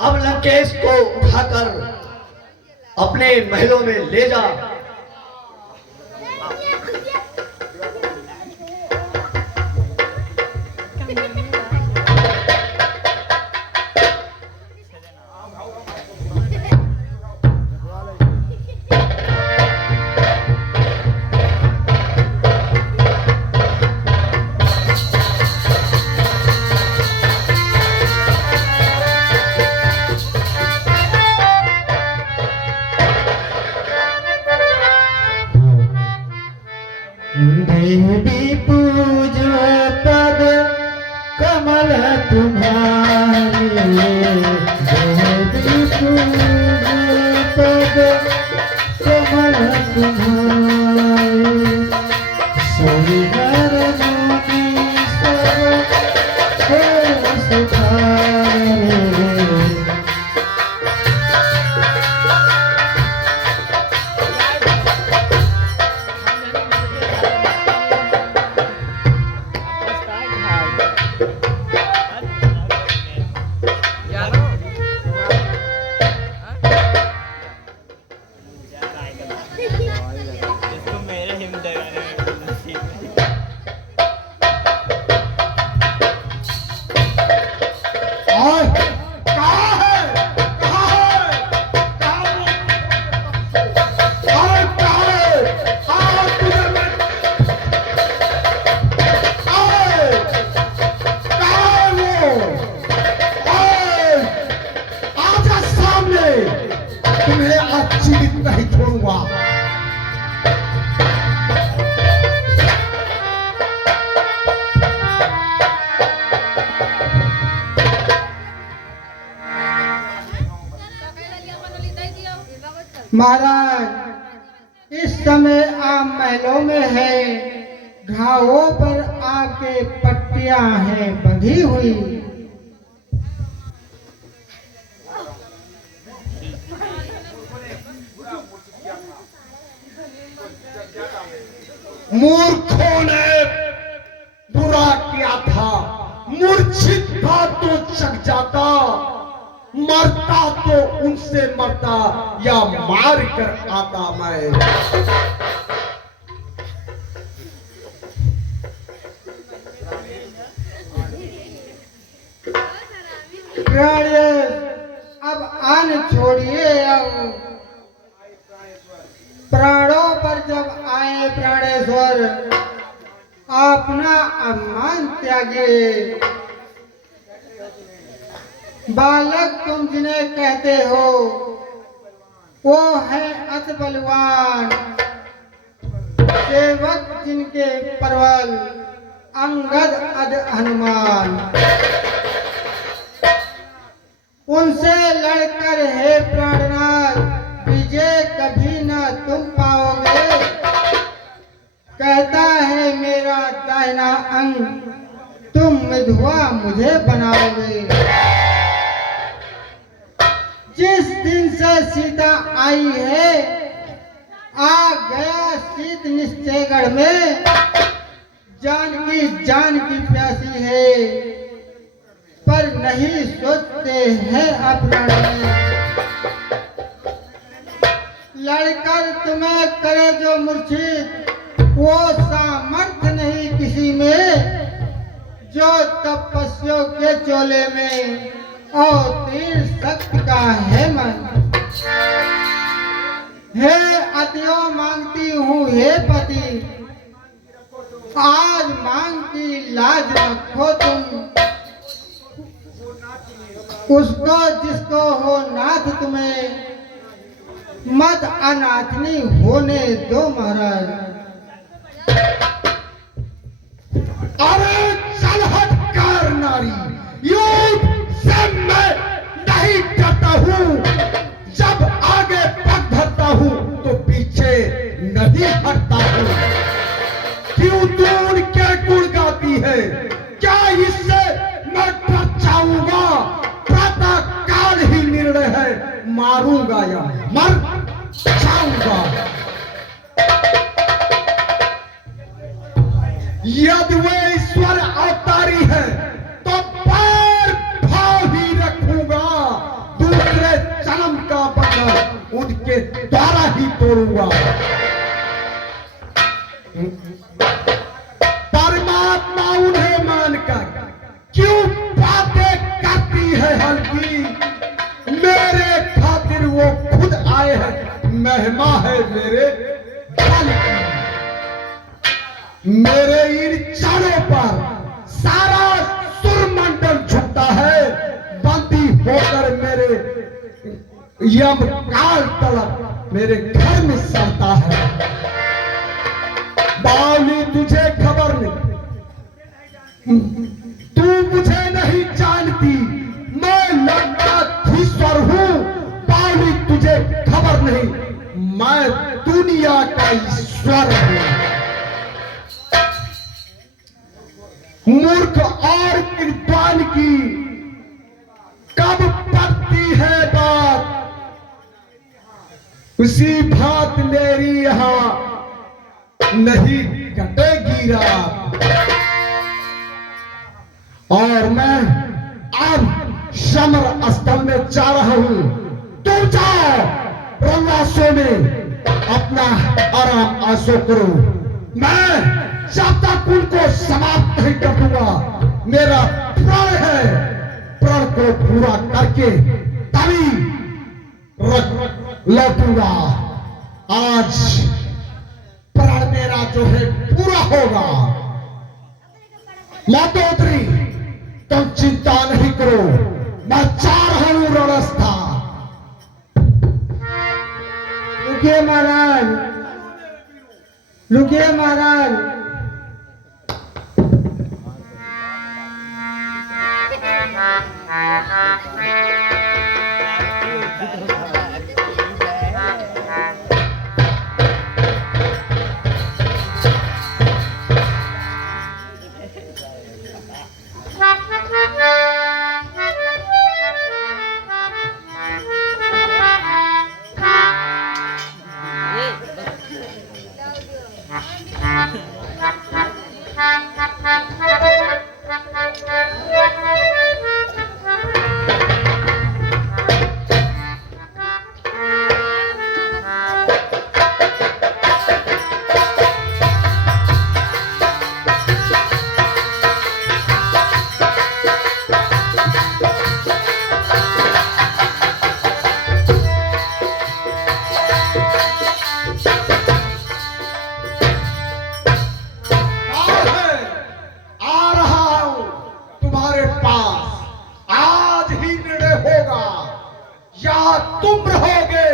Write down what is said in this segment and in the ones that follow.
अब लंकेश को उठाकर अपने महलों में ले जा। देवी पूजो पद कमल तुम्हारी, देवी पूजो पद कमल तुम्हारी, सोई नर मुनि सब हो सुधारे। तुम्हें आज जीवित नहीं छोड़ूंगा। महाराज, इस समय आप महलों में है, घावों पर आपके पट्टियां हैं बंधी हुई। मूर्खों ने बुरा किया था, मूर्छित था तो जग जाता, मरता तो उनसे मरता या मार कर आता मैं। अब अन्न छोड़िए, अब प्राणों पर जब आए प्राणेश्वर, अपना अभिमान त्यागे। बालक तुम जिन्हें कहते हो वो है अति बलवान, सेवक जिनके परवल अंगद अद हनुमान। उनसे लड़कर हे प्राणनाथ विजय कभी न तुम पाओगे। कहता है मेरा दाहिना अंग, तुम विधवा मुझे बनाओगे। जिस दिन से सीता आई है, आ गया शीत निश्चयगढ़ में, जान की प्यासी है, पर नहीं सोचते हैं अपना। लड़कर तुम्हें करे जो मूर्छित, वो सामर्थ्य नहीं किसी में, जो तपस्वियों के चोले में और तीर शक्ति का है मन। हे अतियो मांगती हूँ हे पति, आज मांग की लाज रखो तुम। उसको जिसको हो नाथ तुम्हें, मत अनाथनी होने दो महाराज। अरे चल हट कर नारी, युद्ध से मैं नहीं डरता हूँ। जब आगे पग धरता हूँ तो पीछे नहीं हटता हूँ। क्यों दूर के गुण गाती है, क्या इससे मैं डर जाऊंगा? प्रातः काल ही निर्णय है, मारूंगा या मर जाऊंगा। यदि वे ईश्वर अवतारी है तो पैर भाव ही रखूंगा, नहीं तोड़ूंगा। परमात्मा उन्हें मानकर क्यों बातें करती है हल्की, मेरे खातिर वो खुद आए हैं, महिमा है मेरे बल की। मेरे इन चरणों पर सारा सुरमंडल झुकता है, बंदी होकर मेरे यम काल तलक मेरे घर में सड़ता है। बावली तुझे खबर नहीं, तू मुझे नहीं जानती, मैं लंकाधीश्वर हूं। बावली तुझे खबर नहीं, मैं दुनिया का ईश्वर हूं। मूर्ख और विद्वान की कब पड़ती है बात, उसी भात मेरी यहां नहीं कटेगी रात। और मैं अब समर स्थल में जा रहा हूं, तुम जाओ रंगासों में अपना आराम आसो करो। मैं जब तक उनको समाप्त नहीं कर दूंगा, मेरा प्रण है, प्रण को पूरा करके तभी लौटूंगा। आज प्रण मेरा जो है पूरा होगा। मातोश्री तुम चिंता नहीं करो, मैं जा रहा हूं रणस्थल। रुकिए महाराज, रुकिए महाराज। तुम रहोगे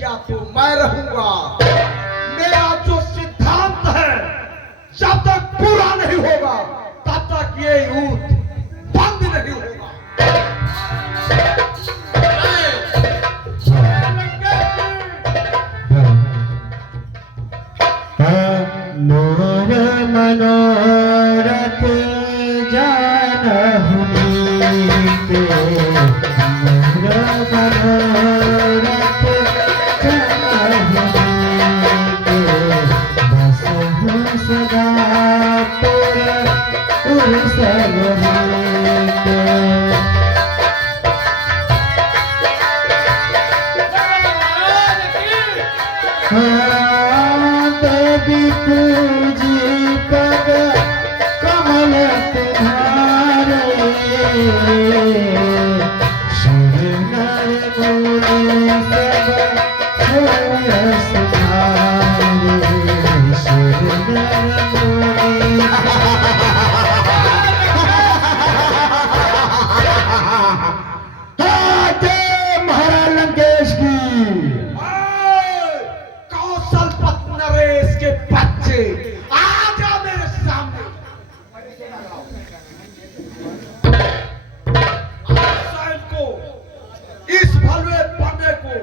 या तो मैं रहूंगा। मेरा जो सिद्धांत है, जब तक पूरा नहीं होगा तब तक ये युद्ध बंद नहीं होगा। मोर मनोरथ जानहु नीते, मोर मनोरथ जानहु नीते, बसहु सदा पुर सर्वभूते। देवी पूजी पद कमल तुम्हारे, शिव नर मुनि सब होयस धारे, शिव नर मुनि। महाराज लंकेश की नरेश के बच्चे आ जा मेरे सामने। को इस भलवे बंदे को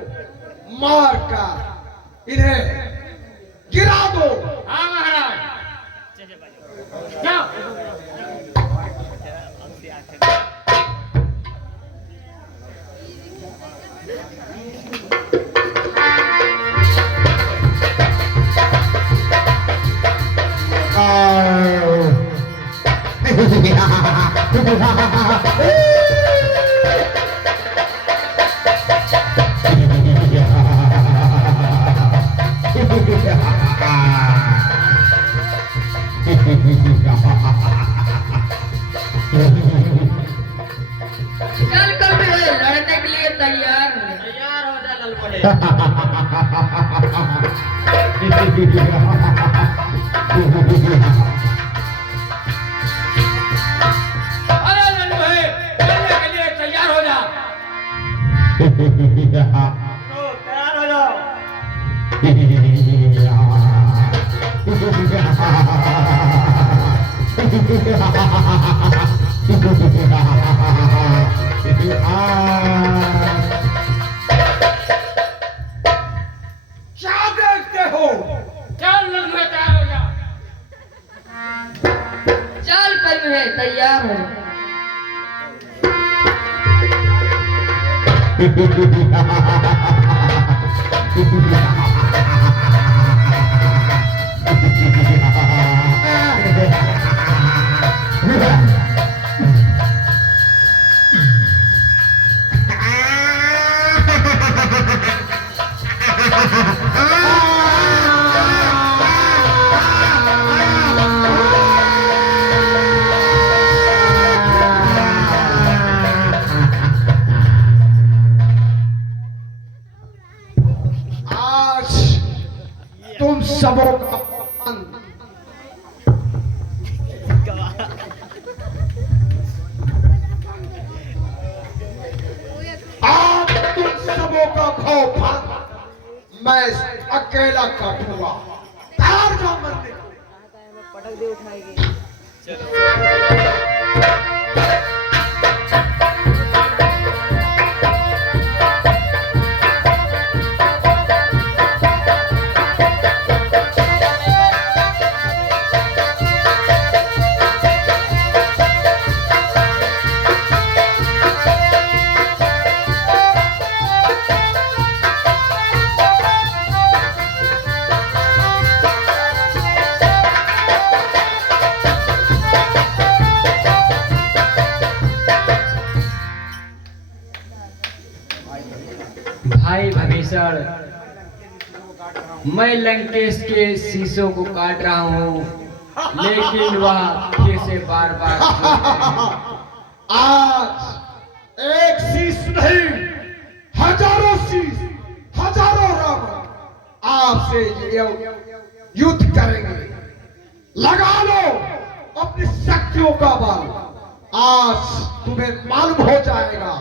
मार कर इन्हें गिरा दो। हाँ महाराज, जाओ। अरे नन्नू भाई, चलने के लिए तैयार हो जा। तो तैयार हो जाओ। क्या देखते हो? चल नन्नू भाई, तैयार हो जा। चल कर है तैयार हो। आज तुम सबों का अंत। आज तुम सबों का खौफ मैं अकेला काटूंगा। तैयार जाओ मरने को। भाई भगेश्वर, मैं लंकेश के शीशों को काट रहा हूँ, लेकिन वह फिर से बार बार आज एक शीश नहीं, हजारों शीश, हजारों रावण आपसे युद्ध करेंगे। लगा लो अपनी शक्तियों का बल, आज तुम्हें मालूम हो जाएगा।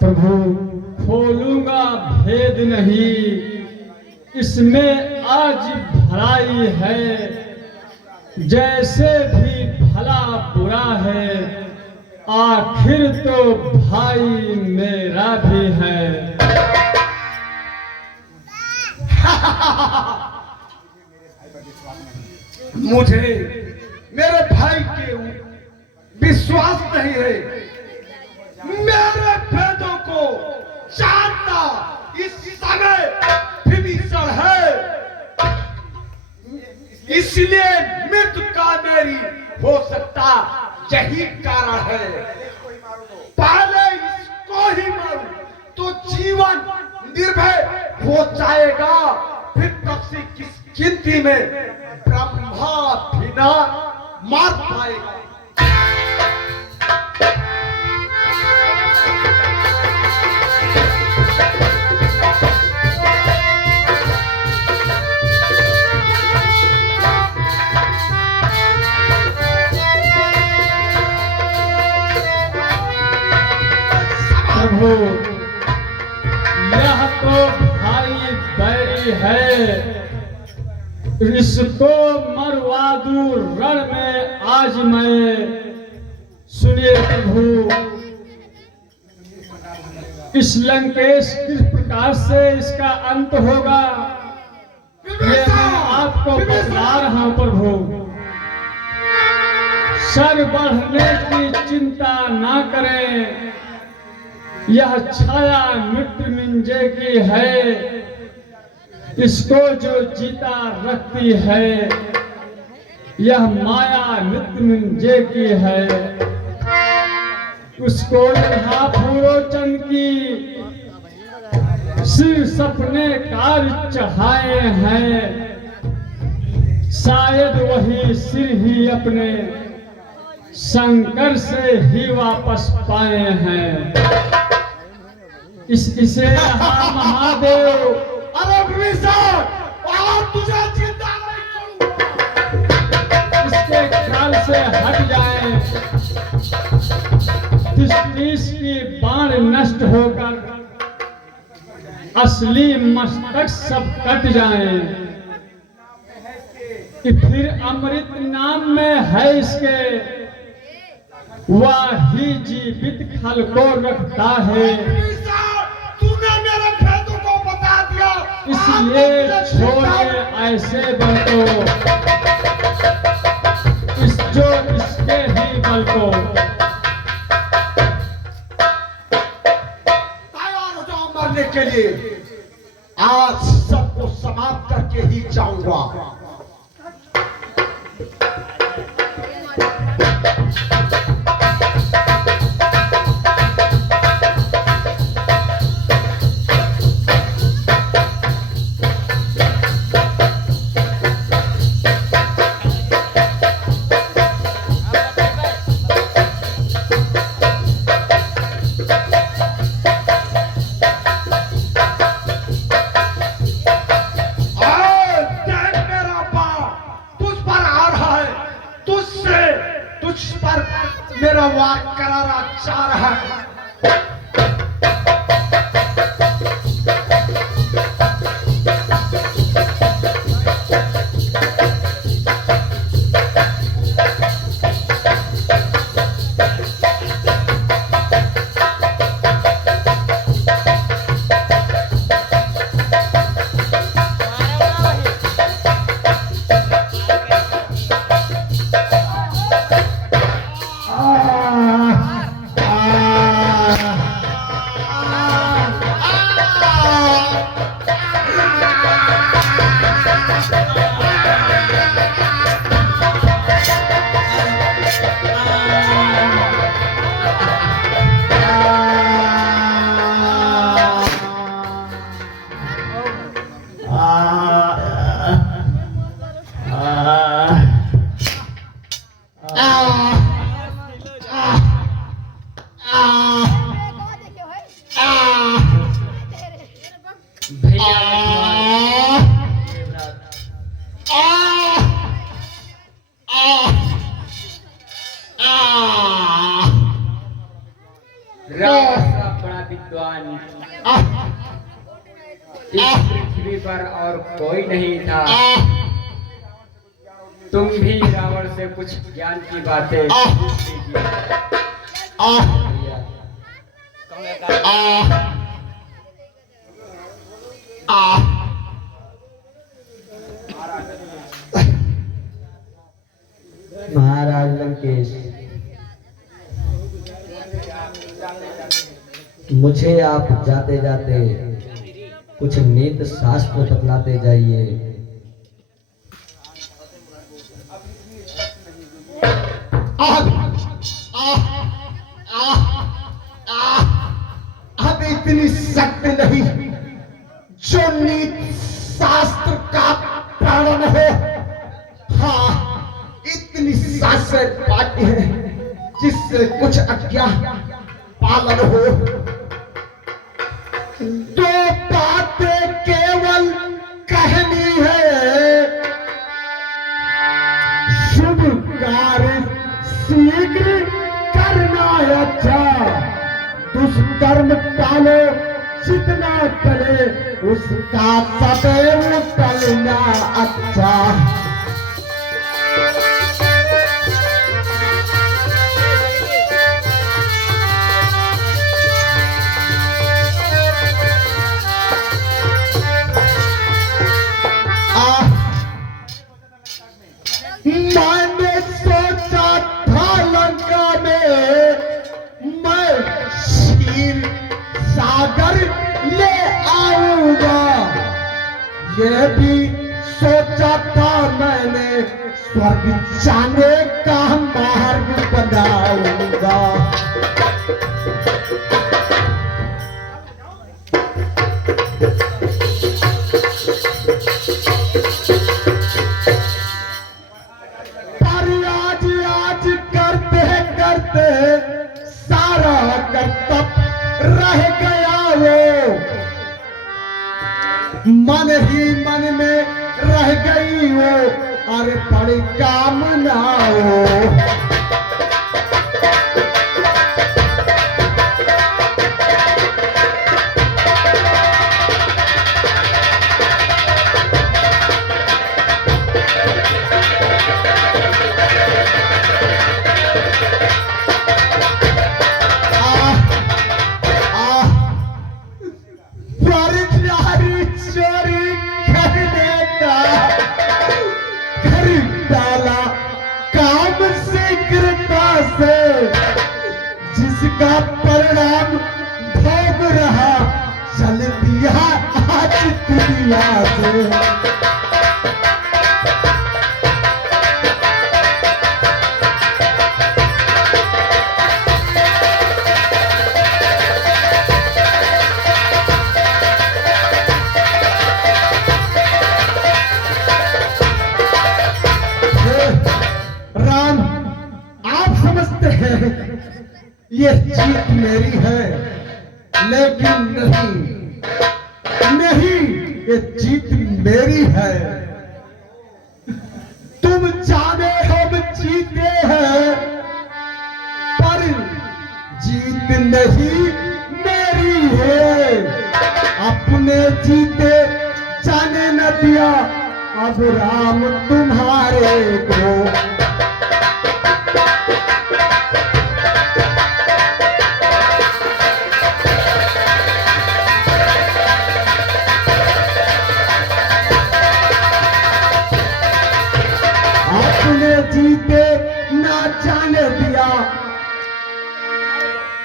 प्रभु, खोलूंगा भेद नहीं, इसमें आज भलाई है। जैसे भी भला बुरा है, आखिर तो भाई मेरा भी है। मुझे मेरे भाई के विश्वास नहीं है। मेरे भेदों को जानना इस समय विभीषण है, इसलिए मृत्यु का मेरी हो सकता यही कारण है। पहले इसको ही मारूं तो जीवन निर्भय हो जाएगा, फिर कक्षी किस गिनती में ब्रह्मा भी ना मार पाएगा। प्रभु, यह तो भाई बैरी है, इसको मरवा दूं रण में आज मैं। सुनिए प्रभु, इस लंकेश किस प्रकार से इसका अंत होगा, ये मैं आपको बतला रहा हूं प्रभु। सर बढ़ने की चिंता ना करें, यह छाया मृत्युंजय की है, इसको जो जीता रखती है, यह माया मृत्युंजय की है। उसको यहाँ भूरोचन की सिर सपने कार्य चढ़ाए हैं, शायद वही सिर ही अपने शंकर से ही वापस पाए हैं। इसे रहा महादेव। अरे विभीषण, और तुझे जिंदा नहीं करूंगा। इसके ख्याल से हट जाए, तीस की बाण नष्ट होकर असली मस्तक सब कट जाए। कि फिर अमृत नाम में है इसके, वही जीवित खल को रखता है। विभीषण, तूने मेरे भेदों को बता दिया, इसलिए छोड़े ऐसे बल को, जो इसके ही बल को। तैयार हो जाओ मरने के लिए। आज सबको समाप्त करके ही जाऊंगा। मेरा वार करारा जा रहा है। बड़ा विद्वान इस पृथ्वी पर और कोई नहीं था। तुम भी रावण से कुछ ज्ञान की बातें पूछ लीजिए। महाराज लंकेश, मुझे आप जाते जाते कुछ नीति शास्त्र बतलाते जाइए। अब इतनी शक्ति नहीं जो नीति शास्त्र का प्राणन हो। हाँ, इतनी शास्त्र बातें हैं जिससे कुछ आज्ञा पालन हो। दो बातें केवल कहनी है, शुभ कार्य शीघ्र करना अच्छा, दुष्कर्म टालो जितना टले उसका सदैव टलना अच्छा। मैंने सोचा था लंका में मैं क्षीर सागर ले आऊंगा, ये भी सोचा था मैंने स्वर्ग जाने का मार्ग बनाऊंगा। आज करते रह गया वो, मन ही मन में रह गई वो, अरे बड़ी कामना वो। जिसका परिणाम भोग रहा, चल दिया आज दुनिया से। राम, आप समझते हैं ये जीत मेरी है, लेकिन नहीं, ये जीत मेरी है। तुम जाने हम जीते हैं, पर जीत नहीं मेरी है। अपने जीते जाने न दिया अब राम तुम्हारे को। जीते ना जाने दिया,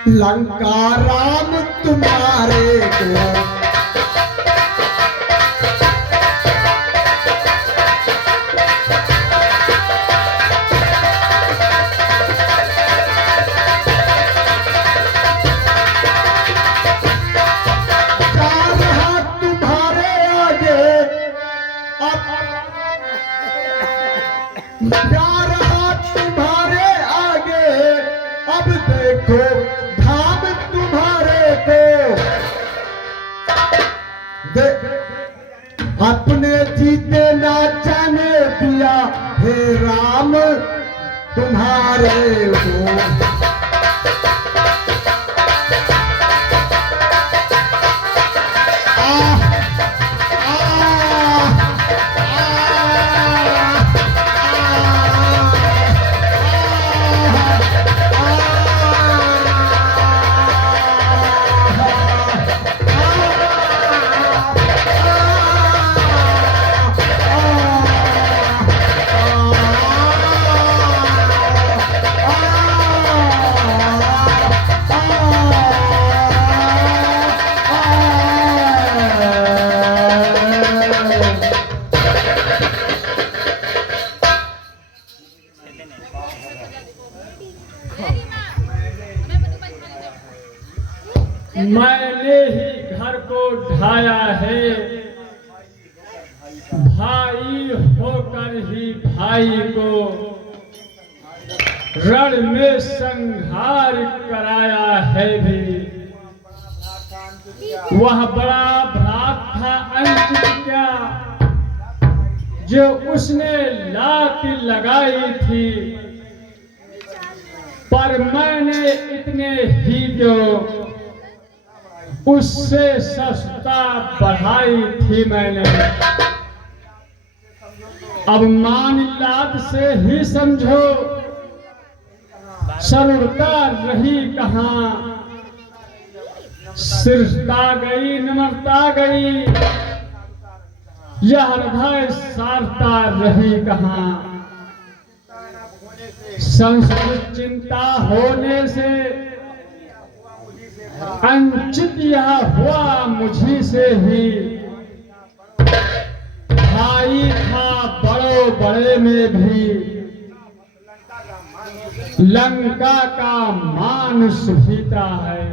लंका राम तुम्हारे को। प्यार हाथ तुम्हारे आगे, अब देखो धाम तुम्हारे को। अपने जीते ना जाने दिया हे राम तुम्हारे को। मैंने ही घर को ढाया है, भाई होकर ही भाई को रण में संहार कराया है भी। वह बड़ा भ्रात था अंकित क्या, जो उसने लात लगाई थी, पर मैंने इतने ही जो उससे सस्ता बढ़ाई थी मैंने। अब मान लात से ही समझो सरलता रही कहाँ, सिरता गई नम्रता गई, यह हृदय सारता रही कहाँ। संस्कृत चिंता होने से अंचित यह हुआ मुझी से ही। भाई था बड़ों बड़े में भी, लंका का मान सुभीता है।